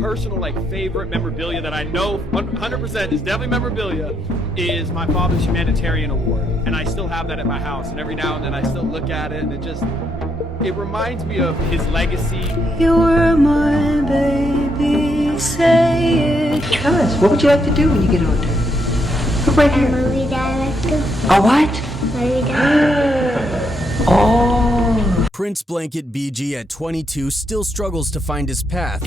personal, like, favorite memorabilia that I know 100% is definitely memorabilia is my father's humanitarian award. And I still have that at my house. And every now and then I still look at it, and it reminds me of his legacy. You're my baby, say it. Tell us, what would you like to do when you get older? Look right here. Movie director. A what? Movie director. Oh. Prince Blanket BG at 22 still struggles to find his path,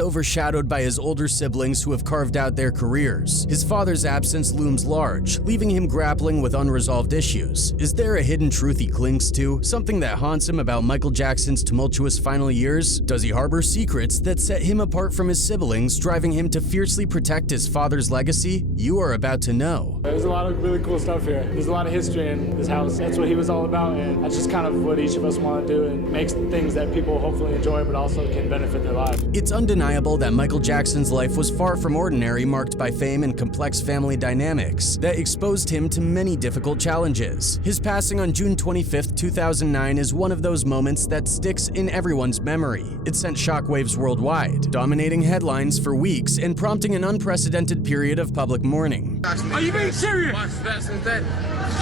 overshadowed by his older siblings who have carved out their careers. His father's absence looms large, leaving him grappling with unresolved issues. Is there a hidden truth he clings to? Something that haunts him about Michael Jackson's tumultuous final years? Does he harbor secrets that set him apart from his siblings, driving him to fiercely protect his father's legacy? You are about to know. There's a lot of really cool stuff here. There's a lot of history in this house. That's what he was all about, and that's just kind of what each of us want to do, and makes things that people hopefully enjoy but also can benefit their lives. It's undeniable that Michael Jackson's life was far from ordinary, marked by fame and complex family dynamics that exposed him to many difficult challenges. His passing on June 25, 2009 is one of those moments that sticks in everyone's memory. It sent shockwaves worldwide, dominating headlines for weeks and prompting an unprecedented period of public mourning. Are you being serious? Jackson's dead.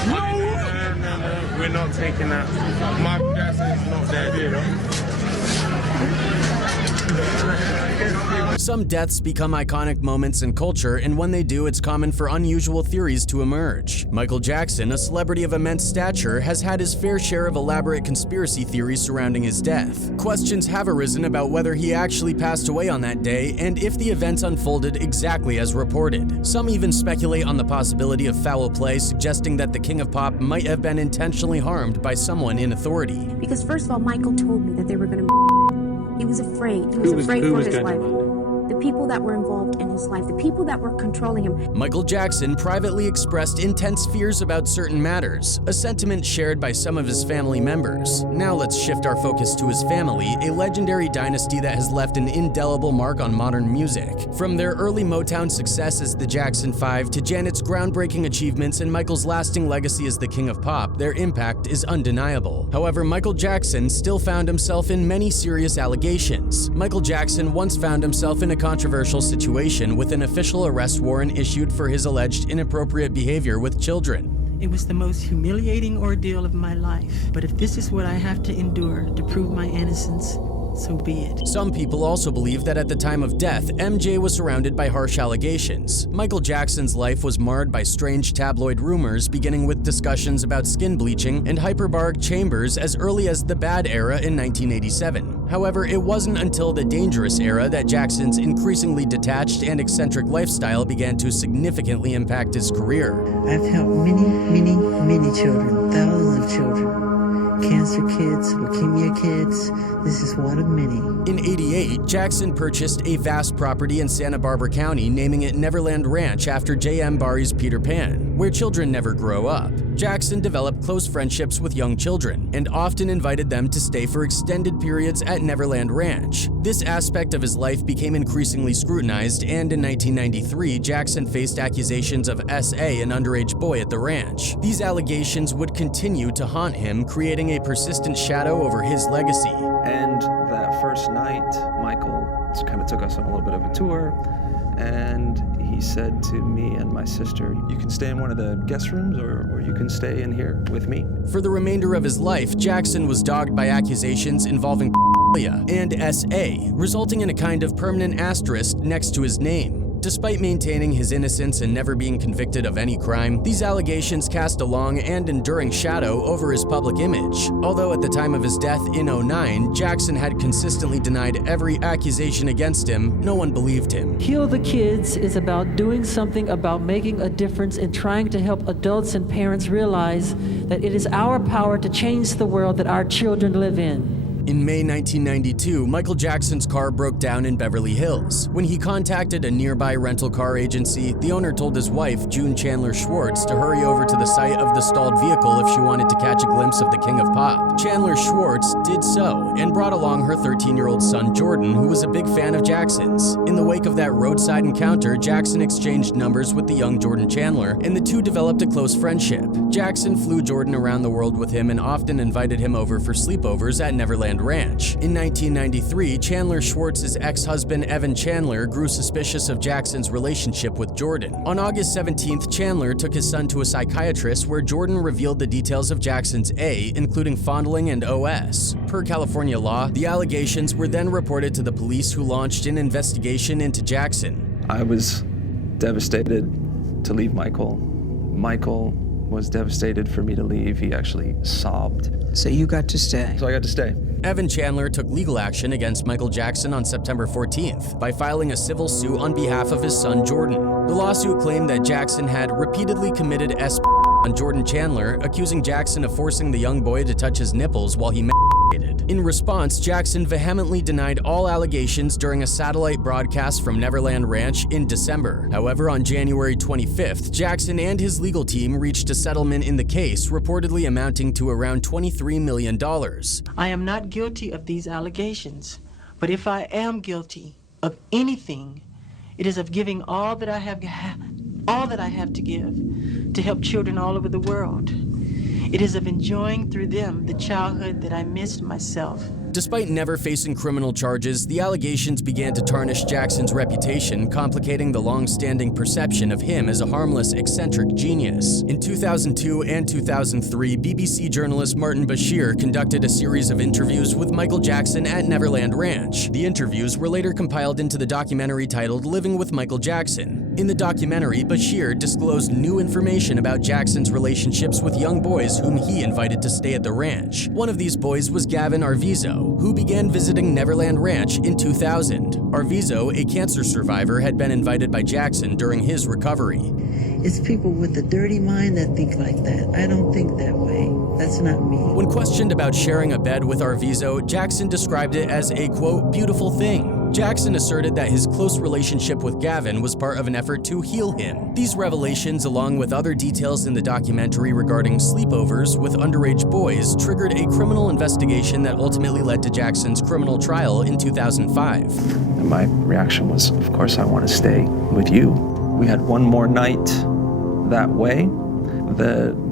No, we're not taking that. Michael Jackson is not dead. Some deaths become iconic moments in culture, and when they do, it's common for unusual theories to emerge. Michael Jackson, a celebrity of immense stature, has had his fair share of elaborate conspiracy theories surrounding his death. Questions have arisen about whether he actually passed away on that day and if the events unfolded exactly as reported. Some even speculate on the possibility of foul play, suggesting that the King of Pop might have been intentionally harmed by someone in authority. Because first of all, Michael told me that they were going to. He was afraid. He was afraid for his life. The people that were involved in his life, the people that were controlling him. Michael Jackson privately expressed intense fears about certain matters, a sentiment shared by some of his family members. Now let's shift our focus to his family, a legendary dynasty that has left an indelible mark on modern music. From their early Motown success as the Jackson 5 to Janet's groundbreaking achievements and Michael's lasting legacy as the King of Pop, their impact is undeniable. However, Michael Jackson still found himself in many serious allegations. Michael Jackson once found himself in a controversial situation with an official arrest warrant issued for his alleged inappropriate behavior with children. It was the most humiliating ordeal of my life. But if this is what I have to endure to prove my innocence, so be it. Some people also believe that at the time of death, MJ was surrounded by harsh allegations. Michael Jackson's life was marred by strange tabloid rumors, beginning with discussions about skin bleaching and hyperbaric chambers as early as the Bad era in 1987. However, it wasn't until the Dangerous era that Jackson's increasingly detached and eccentric lifestyle began to significantly impact his career. I've helped many children, thousands of children. Cancer kids, leukemia kids, this is one of many. In '88, Jackson purchased a vast property in Santa Barbara County, naming it Neverland Ranch after J.M. Barrie's Peter Pan, where children never grow up. Jackson developed close friendships with young children and often invited them to stay for extended periods at Neverland Ranch. This aspect of his life became increasingly scrutinized, and in 1993, Jackson faced accusations of S.A., an underage boy at the ranch. These allegations would continue to haunt him, creating a persistent shadow over his legacy. And that first night, Michael kind of took us on a little bit of a tour, and he said to me and my sister, you can stay in one of the guest rooms or you can stay in here with me. For the remainder of his life, Jackson was dogged by accusations involving and S.A., resulting in a kind of permanent asterisk next to his name. Despite maintaining his innocence and never being convicted of any crime, these allegations cast a long and enduring shadow over his public image. Although at the time of his death in '09, Jackson had consistently denied every accusation against him, no one believed him. Heal the Kids is about doing something about making a difference and trying to help adults and parents realize that it is our power to change the world that our children live in. In May 1992, Michael Jackson's car broke down in Beverly Hills. When he contacted a nearby rental car agency, the owner told his wife, June Chandler Schwartz, to hurry over to the site of the stalled vehicle if she wanted to catch a glimpse of the King of Pop. Chandler Schwartz did so and brought along her 13-year-old son Jordan, who was a big fan of Jackson's. In the wake of that roadside encounter, Jackson exchanged numbers with the young Jordan Chandler, and the two developed a close friendship. Jackson flew Jordan around the world with him and often invited him over for sleepovers at Neverland Neverland Ranch. In 1993, Chandler Schwartz's ex-husband Evan Chandler grew suspicious of Jackson's relationship with Jordan. On August 17th, Chandler took his son to a psychiatrist where Jordan revealed the details of Jackson's A, including fondling and OS. Per California law, the allegations were then reported to the police, who launched an investigation into Jackson. I was devastated to leave Michael. Michael was devastated for me to leave. He actually sobbed. So you got to stay. So I got to stay. Evan Chandler took legal action against Michael Jackson on September 14th by filing a civil suit on behalf of his son Jordan. The lawsuit claimed that Jackson had repeatedly committed on Jordan Chandler, accusing Jackson of forcing the young boy to touch his nipples while he masturbated. In response, Jackson vehemently denied all allegations during a satellite broadcast from Neverland Ranch in December. However, on January 25th, Jackson and his legal team reached a settlement in the case, reportedly amounting to around $23 million. I am not guilty of these allegations, but if I am guilty of anything, it is of giving all that I have to give to help children all over the world. It is of enjoying through them the childhood that I missed myself. Despite never facing criminal charges, the allegations began to tarnish Jackson's reputation, complicating the long-standing perception of him as a harmless, eccentric genius. In 2002 and 2003, BBC journalist Martin Bashir conducted a series of interviews with Michael Jackson at Neverland Ranch. The interviews were later compiled into the documentary titled Living with Michael Jackson. In the documentary, Bashir disclosed new information about Jackson's relationships with young boys whom he invited to stay at the ranch. One of these boys was Gavin Arvizo, who began visiting Neverland Ranch in 2000. Arvizo, a cancer survivor, had been invited by Jackson during his recovery. It's people with a dirty mind that think like that. I don't think that way. That's not me. When questioned about sharing a bed with Arvizo, Jackson described it as a, quote, beautiful thing. Jackson asserted that his close relationship with Gavin was part of an effort to heal him. These revelations, along with other details in the documentary regarding sleepovers with underage boys, triggered a criminal investigation that ultimately led to Jackson's criminal trial in 2005. And my reaction was, of course, I want to stay with you. We had one more night that way.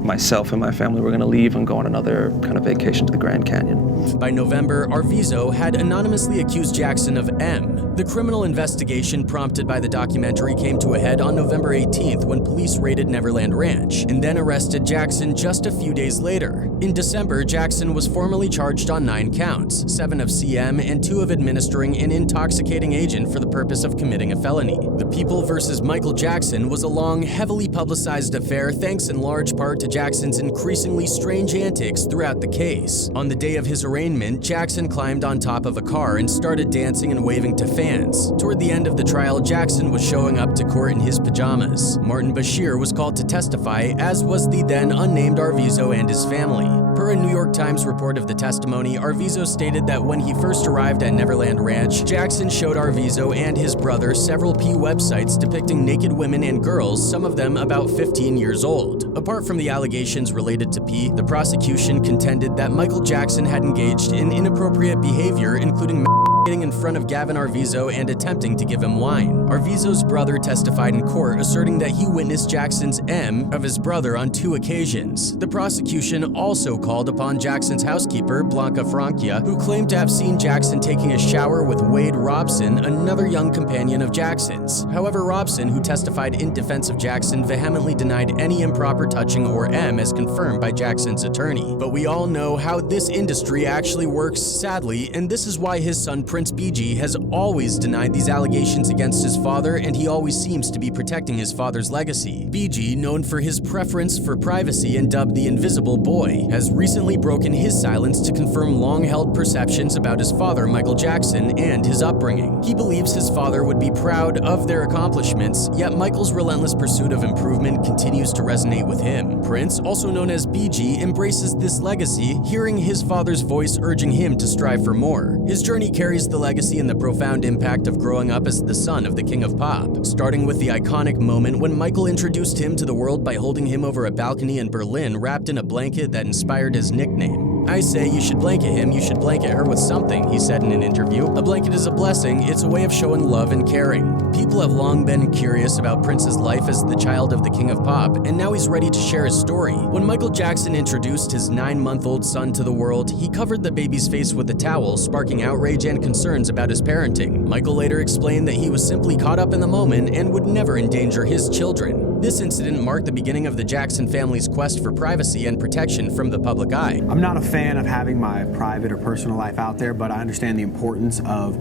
Myself and my family were going to leave and go on another kind of vacation to the Grand Canyon. By November, Arvizo had anonymously accused Jackson of M. The criminal investigation prompted by the documentary came to a head on November 18th when police raided Neverland Ranch and then arrested Jackson just a few days later. In December, Jackson was formally charged on 9 counts, 7 of CM and 2 of administering an intoxicating agent for the purpose of committing a felony. The People versus Michael Jackson was a long, heavily publicized affair thanks in large part to Jackson's increasingly strange antics throughout the case. On the day of his arraignment, Jackson climbed on top of a car and started dancing and waving to fans. Toward the end of the trial, Jackson was showing up to court in his pajamas. Martin Bashir was called to testify, as was the then unnamed Arvizo and his family. Per a New York Times report of the testimony, Arvizo stated that when he first arrived at Neverland Ranch, Jackson showed Arvizo and his brother several P websites depicting naked women and girls, some of them about 15 years old. Apart from the allegations related to P, the prosecution contended that Michael Jackson had engaged in inappropriate behavior, including in front of Gavin Arvizo and attempting to give him wine. Arvizo's brother testified in court, asserting that he witnessed Jackson's M of his brother on 2 occasions. The prosecution also called upon Jackson's housekeeper, Blanca Francia, who claimed to have seen Jackson taking a shower with Wade Robson, another young companion of Jackson's. However, Robson, who testified in defense of Jackson, vehemently denied any improper touching or M, as confirmed by Jackson's attorney. But we all know how this industry actually works, sadly, and this is why his son Prince BG has always denied these allegations against his father, and he always seems to be protecting his father's legacy. BG, known for his preference for privacy and dubbed the Invisible Boy, has recently broken his silence to confirm long-held perceptions about his father, Michael Jackson, and his upbringing. He believes his father would be proud of their accomplishments, yet Michael's relentless pursuit of improvement continues to resonate with him. Prince, also known as BG, embraces this legacy, hearing his father's voice urging him to strive for more. His journey carries the legacy and the profound impact of growing up as the son of the King of Pop, starting with the iconic moment when Michael introduced him to the world by holding him over a balcony in Berlin wrapped in a blanket that inspired his nickname. "I say you should blanket him, you should blanket her with something," he said in an interview. "A blanket is a blessing, it's a way of showing love and caring." People have long been curious about Prince's life as the child of the King of Pop, and now he's ready to share his story. When Michael Jackson introduced his 9-month-old son to the world, he covered the baby's face with a towel, sparking outrage and concerns about his parenting. Michael later explained that he was simply caught up in the moment and would never endanger his children. This incident marked the beginning of the Jackson family's quest for privacy and protection from the public eye. I'm not a fan of having my private or personal life out there, but I understand the importance of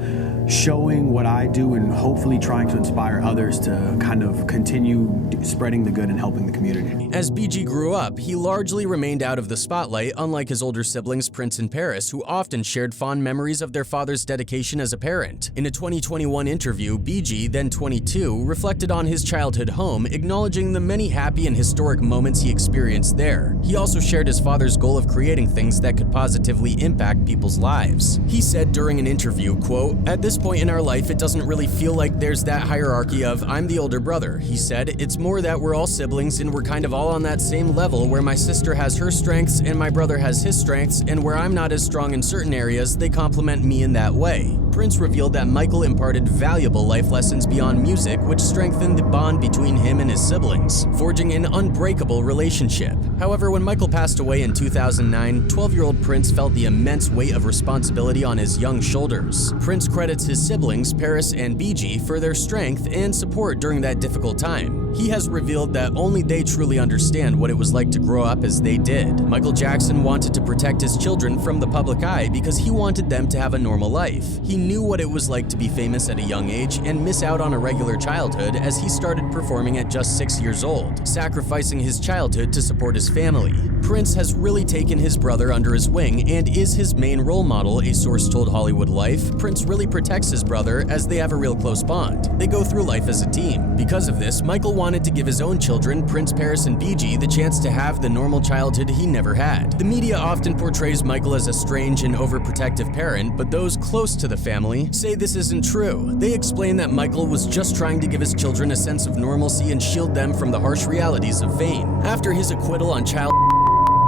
showing what I do and hopefully trying to inspire others to kind of continue spreading the good and helping the community. As BG grew up, he largely remained out of the spotlight, unlike his older siblings Prince and Paris, who often shared fond memories of their father's dedication as a parent. In a 2021 interview, BG, then 22, reflected on his childhood home, acknowledging the many happy and historic moments he experienced there. He also shared his father's goal of creating things that could positively impact people's lives. He said during an interview, quote, "At this point in our life, it doesn't really feel like there's that hierarchy of I'm the older brother." He said, "It's more that we're all siblings and we're kind of all on that same level where my sister has her strengths and my brother has his strengths, and where I'm not as strong in certain areas, they complement me in that way." Prince revealed that Michael imparted valuable life lessons beyond music, which strengthened the bond between him and his siblings, forging an unbreakable relationship. However, when Michael passed away in 2009, 12-year-old Prince felt the immense weight of responsibility on his young shoulders. Prince credits his siblings, Paris and BG, for their strength and support during that difficult time. He has revealed that only they truly understand what it was like to grow up as they did. Michael Jackson wanted to protect his children from the public eye because he wanted them to have a normal life. He knew what it was like to be famous at a young age and miss out on a regular childhood, as he started performing at just 6 years old, sacrificing his childhood to support his family. Prince has really taken his brother under his wing and is his main role model, a source told Hollywood Life. Prince really protects his brother as they have a real close bond. They go through life as a team. Because of this, Michael wanted to give his own children, Prince, Paris, and BG, the chance to have the normal childhood he never had. The media often portrays Michael as a strange and overprotective parent, but those close to the family say this isn't true. They explain that Michael was just trying to give his children a sense of normalcy and shield them from the harsh realities of fame. After his acquittal on child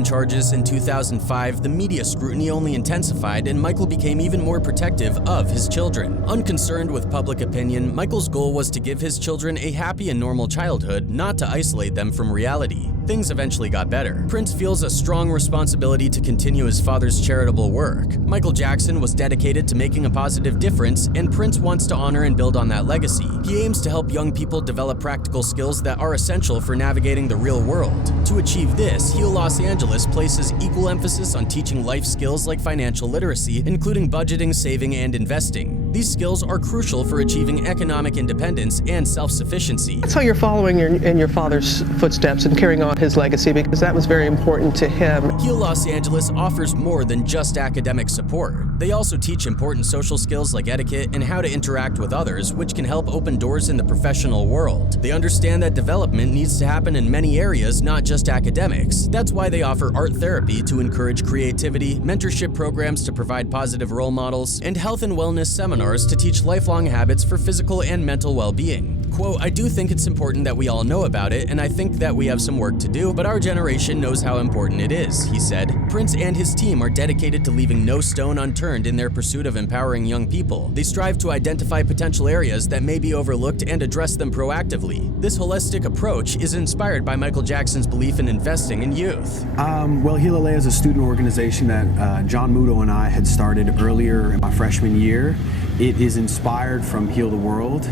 charges in 2005, the media scrutiny only intensified and Michael became even more protective of his children. Unconcerned with public opinion, Michael's goal was to give his children a happy and normal childhood, not to isolate them from reality. Things eventually got better. Prince feels a strong responsibility to continue his father's charitable work. Michael Jackson was dedicated to making a positive difference, and Prince wants to honor and build on that legacy. He aims to help young people develop practical skills that are essential for navigating the real world. To achieve this, Heal Los Angeles places equal emphasis on teaching life skills like financial literacy, including budgeting, saving, and investing. These skills are crucial for achieving economic independence and self-sufficiency. So you're following in your father's footsteps and carrying on his legacy, because that was very important to him. Heal Los Angeles offers more than just academic support. They also teach important social skills like etiquette and how to interact with others, which can help open doors in the professional world. They understand that development needs to happen in many areas, not just academics. That's why they offer art therapy to encourage creativity, mentorship programs to provide positive role models, and health and wellness seminars to teach lifelong habits for physical and mental well-being. Quote, "I do think it's important that we all know about it, and I think that we have some work to do, but our generation knows how important it is," he said. Prince and his team are dedicated to leaving no stone unturned in their pursuit of empowering young people. They strive to identify potential areas that may be overlooked and address them proactively. This holistic approach is inspired by Michael Jackson's belief in investing in youth. Well, Heal LA is a student organization that John Muto and I had started earlier in my freshman year. It is inspired from Heal the World.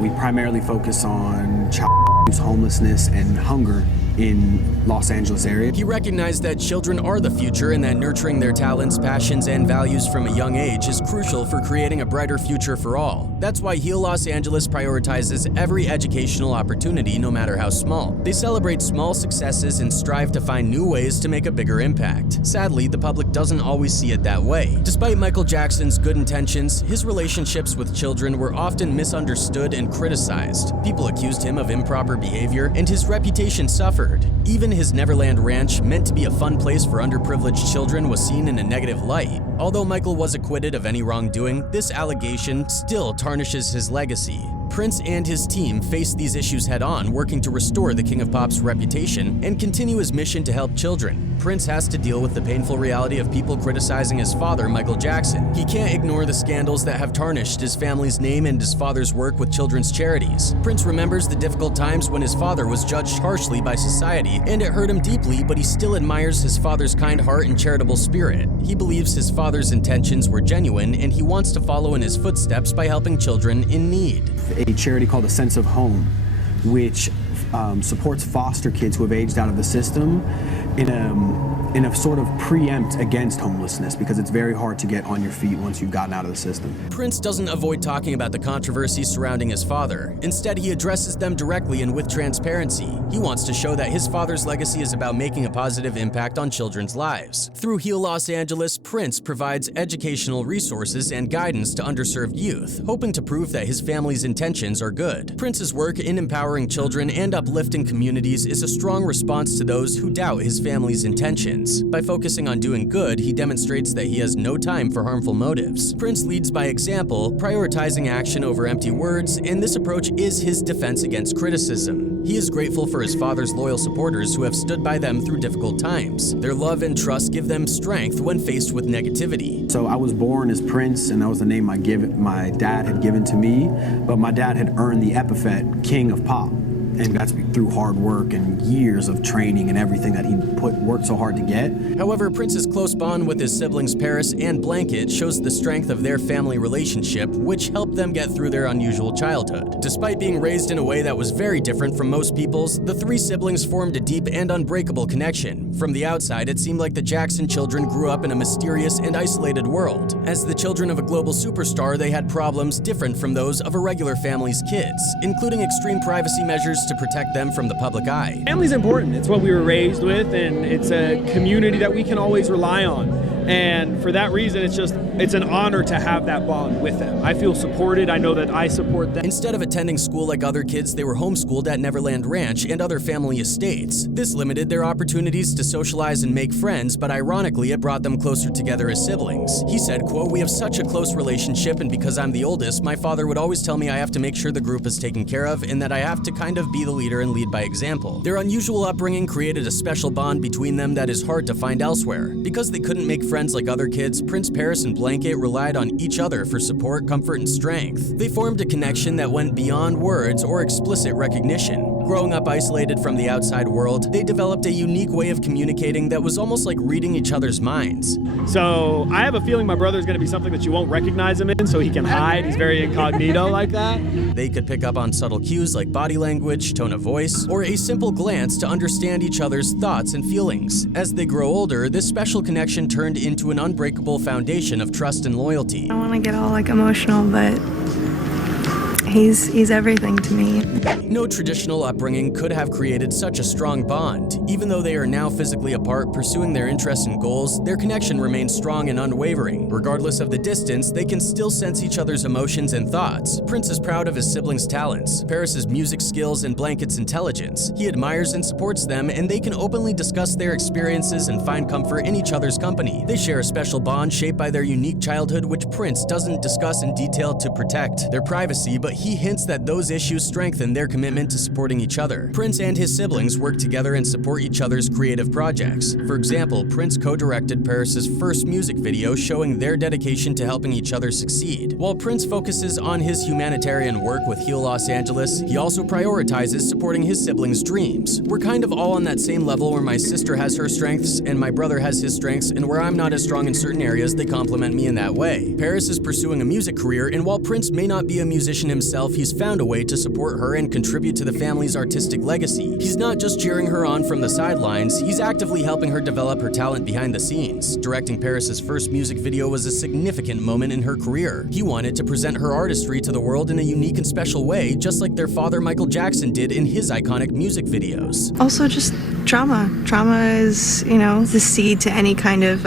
We primarily focus on child abuse, homelessness, and hunger in Los Angeles area. He recognized that children are the future and that nurturing their talents, passions, and values from a young age is crucial for creating a brighter future for all. That's why Heal Los Angeles prioritizes every educational opportunity, no matter how small. They celebrate small successes and strive to find new ways to make a bigger impact. Sadly, the public doesn't always see it that way. Despite Michael Jackson's good intentions, his relationships with children were often misunderstood and criticized. People accused him of improper behavior, and his reputation suffered. Even his Neverland Ranch, meant to be a fun place for underprivileged children, was seen in a negative light. Although Michael was acquitted of any wrongdoing, this allegation still tarnishes his legacy. Prince and his team faced these issues head-on, working to restore the King of Pop's reputation and continue his mission to help children. Prince has to deal with the painful reality of people criticizing his father, Michael Jackson. He can't ignore the scandals that have tarnished his family's name and his father's work with children's charities. Prince remembers the difficult times when his father was judged harshly by society, and it hurt him deeply, but he still admires his father's kind heart and charitable spirit. He believes his father's intentions were genuine, and he wants to follow in his footsteps by helping children in need. A charity called A Sense of Home, which supports foster kids who have aged out of the system in a sort of preempt against homelessness, because it's very hard to get on your feet once you've gotten out of the system. Prince doesn't avoid talking about the controversies surrounding his father. Instead, he addresses them directly and with transparency. He wants to show that his father's legacy is about making a positive impact on children's lives. Through Heal Los Angeles, Prince provides educational resources and guidance to underserved youth, hoping to prove that his family's intentions are good. Prince's work in empowering children and uplifting communities is a strong response to those who doubt his family's intentions. By focusing on doing good, he demonstrates that he has no time for harmful motives. Prince leads by example, prioritizing action over empty words, and this approach is his defense against criticism. He is grateful for his father's loyal supporters who have stood by them through difficult times. Their love and trust give them strength when faced with negativity. So I was born as Prince, and that was the name my dad had given to me, but my dad had earned the epithet King of Pop. And that's through hard work and years of training and everything that he worked so hard to get. However, Prince's close bond with his siblings Paris and Blanket shows the strength of their family relationship, which helped them get through their unusual childhood. Despite being raised in a way that was very different from most people's, the three siblings formed a deep and unbreakable connection. From the outside, it seemed like the Jackson children grew up in a mysterious and isolated world. As the children of a global superstar, they had problems different from those of a regular family's kids, including extreme privacy measures to protect them from the public eye. Family's important. It's what we were raised with, and it's a community that we can always rely on. And for that reason, it's an honor to have that bond with them. I feel supported. I know that I support them. Instead of attending school like other kids, they were homeschooled at Neverland Ranch and other family estates. This limited their opportunities to socialize and make friends, but ironically, it brought them closer together as siblings. He said, quote, "We have such a close relationship, and because I'm the oldest, my father would always tell me I have to make sure the group is taken care of and that I have to kind of be the leader and lead by example." Their unusual upbringing created a special bond between them that is hard to find elsewhere. Because they couldn't make friends like other kids, Prince, Paris, and Blanket relied on each other for support, comfort, and strength. They formed a connection that went beyond words or explicit recognition. Growing up isolated from the outside world, they developed a unique way of communicating that was almost like reading each other's minds. So I have a feeling my brother's gonna be something that you won't recognize him in, so he can hide. He's very incognito like that. They could pick up on subtle cues like body language, tone of voice, or a simple glance to understand each other's thoughts and feelings. As they grow older, this special connection turned into an unbreakable foundation of trust and loyalty. I don't want to get all emotional, but he's everything to me. No traditional upbringing could have created such a strong bond. Even though they are now physically apart, pursuing their interests and goals, their connection remains strong and unwavering. Regardless of the distance, they can still sense each other's emotions and thoughts. Prince is proud of his siblings' talents, Paris's music skills, and Blanket's intelligence. He admires and supports them, and they can openly discuss their experiences and find comfort in each other's company. They share a special bond shaped by their unique childhood, which Prince doesn't discuss in detail to protect their privacy, but he hints that those issues strengthen their commitment to supporting each other. Prince and his siblings work together and support each other's creative projects. For example, Prince co-directed Paris's first music video showing their dedication to helping each other succeed. While Prince focuses on his humanitarian work with Heal Los Angeles, he also prioritizes supporting his siblings' dreams. We're kind of all on that same level where my sister has her strengths and my brother has his strengths, and where I'm not as strong in certain areas, they complement me in that way. Paris is pursuing a music career, and while Prince may not be a musician himself, he's found a way to support her and contribute to the family's artistic legacy. He's not just cheering her on from the sidelines, he's actively helping her develop her talent behind the scenes. Directing Paris's first music video was a significant moment in her career. He wanted to present her artistry to the world in a unique and special way, just like their father Michael Jackson did in his iconic music videos. Also, just trauma. Trauma is, the seed to any kind of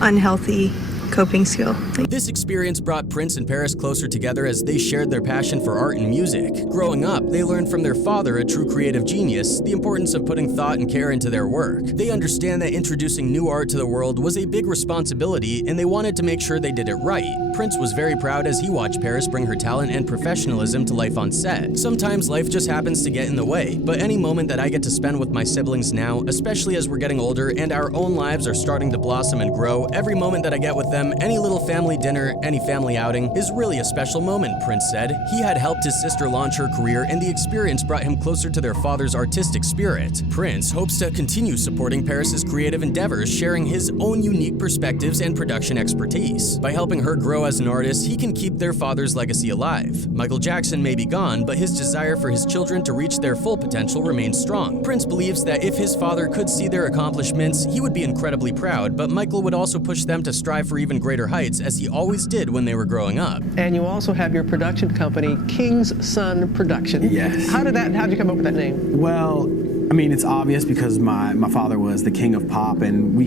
unhealthy coping skill. This experience brought Prince and Paris closer together as they shared their passion for art and music. Growing up, they learned from their father, a true creative genius, the importance of putting thought and care into their work. They understand that introducing new art to the world was a big responsibility, and they wanted to make sure they did it right. Prince was very proud as he watched Paris bring her talent and professionalism to life on set. Sometimes life just happens to get in the way, but any moment that I get to spend with my siblings now, especially as we're getting older and our own lives are starting to blossom and grow, every moment that I get with them, any little family dinner, any family outing, is really a special moment, Prince said. He had helped his sister launch her career, and the experience brought him closer to their father's artistic spirit. Prince hopes to continue supporting Paris's creative endeavors, sharing his own unique perspectives and production expertise. By helping her grow as an artist, he can keep their father's legacy alive. Michael Jackson may be gone, but his desire for his children to reach their full potential remains strong. Prince believes that if his father could see their accomplishments, he would be incredibly proud, but Michael would also push them to strive for even greater heights, as he always did when they were growing up. And you also have your production company, King's Son Production. Yes. How'd you come up with that name? Well, I mean, it's obvious because my father was the king of pop, and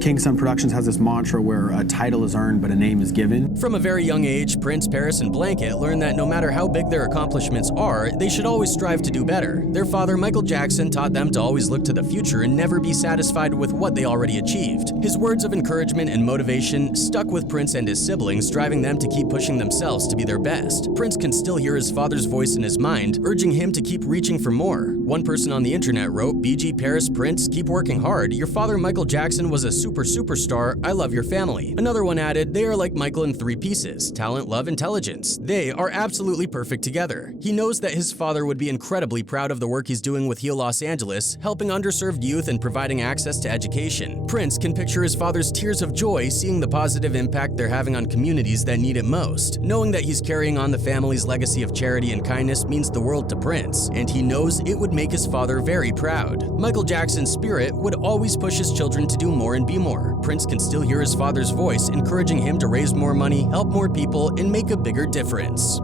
King Son Productions has this mantra where a title is earned but a name is given. From a very young age, Prince, Paris, and Blanket learned that no matter how big their accomplishments are, they should always strive to do better. Their father, Michael Jackson, taught them to always look to the future and never be satisfied with what they already achieved. His words of encouragement and motivation stuck with Prince and his siblings, driving them to keep pushing themselves to be their best. Prince can still hear his father's voice in his mind, urging him to keep reaching for more. One person on the internet wrote, "BG, Paris, Prince, keep working hard. Your father, Michael Jackson, was a superstar. I love your family." Another one added, "They are like Michael in 3 pieces: talent, love, intelligence. They are absolutely perfect together." He knows that his father would be incredibly proud of the work he's doing with Heal Los Angeles, helping underserved youth and providing access to education. Prince can picture his father's tears of joy seeing the positive impact they're having on communities that need it most. Knowing that he's carrying on the family's legacy of charity and kindness means the world to Prince, and he knows it would make his father very proud. Michael Jackson's spirit would always push his children to do more and be more. Prince can still hear his father's voice, encouraging him to raise more money, help more people, and make a bigger difference.